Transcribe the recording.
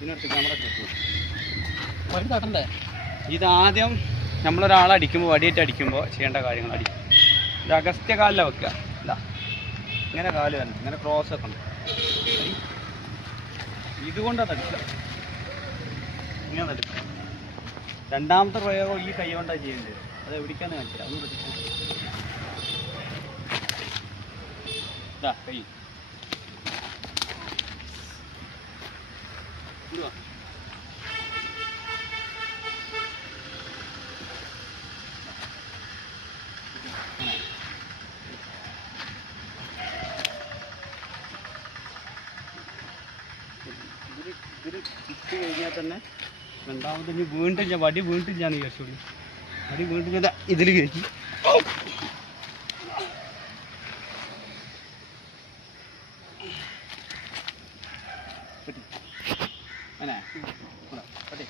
ഇതിനടുത്ത് camera വഴി തട്ടണ്ടേ? ഇതാദ്യം നമ്മളൊരാളെ അടിക്കുമ്പോൾ വടിയേറ്റ് അടിക്കുമ്പോൾ ചെയ്യേണ്ട കാര്യങ്ങൾ അടിക്കും. ഇത് അഗസ്ത്യ കാലിലാണ് വെക്കുക. ഇതാ ഇങ്ങനെ കാല് വരണം, ഇങ്ങനെ ക്രോസ് വെക്കണം. ഇതുകൊണ്ടാണ് തടുക്കുക, ഇങ്ങനെ തടുക്കുക. രണ്ടാമത്തെ പ്രയോഗം ഈ കൈ കൊണ്ടാണ് ചെയ്യേണ്ടത്. അത് എവിടേക്കാന്ന് കാണിച്ചില്ല, അതൊന്നും പറ്റില്ല. ഇതാ കൈ ഇതുവാ. ഇതിൽ ഇട്ട് കഴിഞ്ഞാൽ തന്നെ രണ്ടാമത് ഇനി വീണ്ടും ഞാൻ വടി വീണ്ടും ഞാൻ വിചാരിച്ചോളൂ. വടി വീണ്ടും ഞാൻ ഇതിൽ കയറ്റി പറ്റി അങ്ങനെ പറ്റി.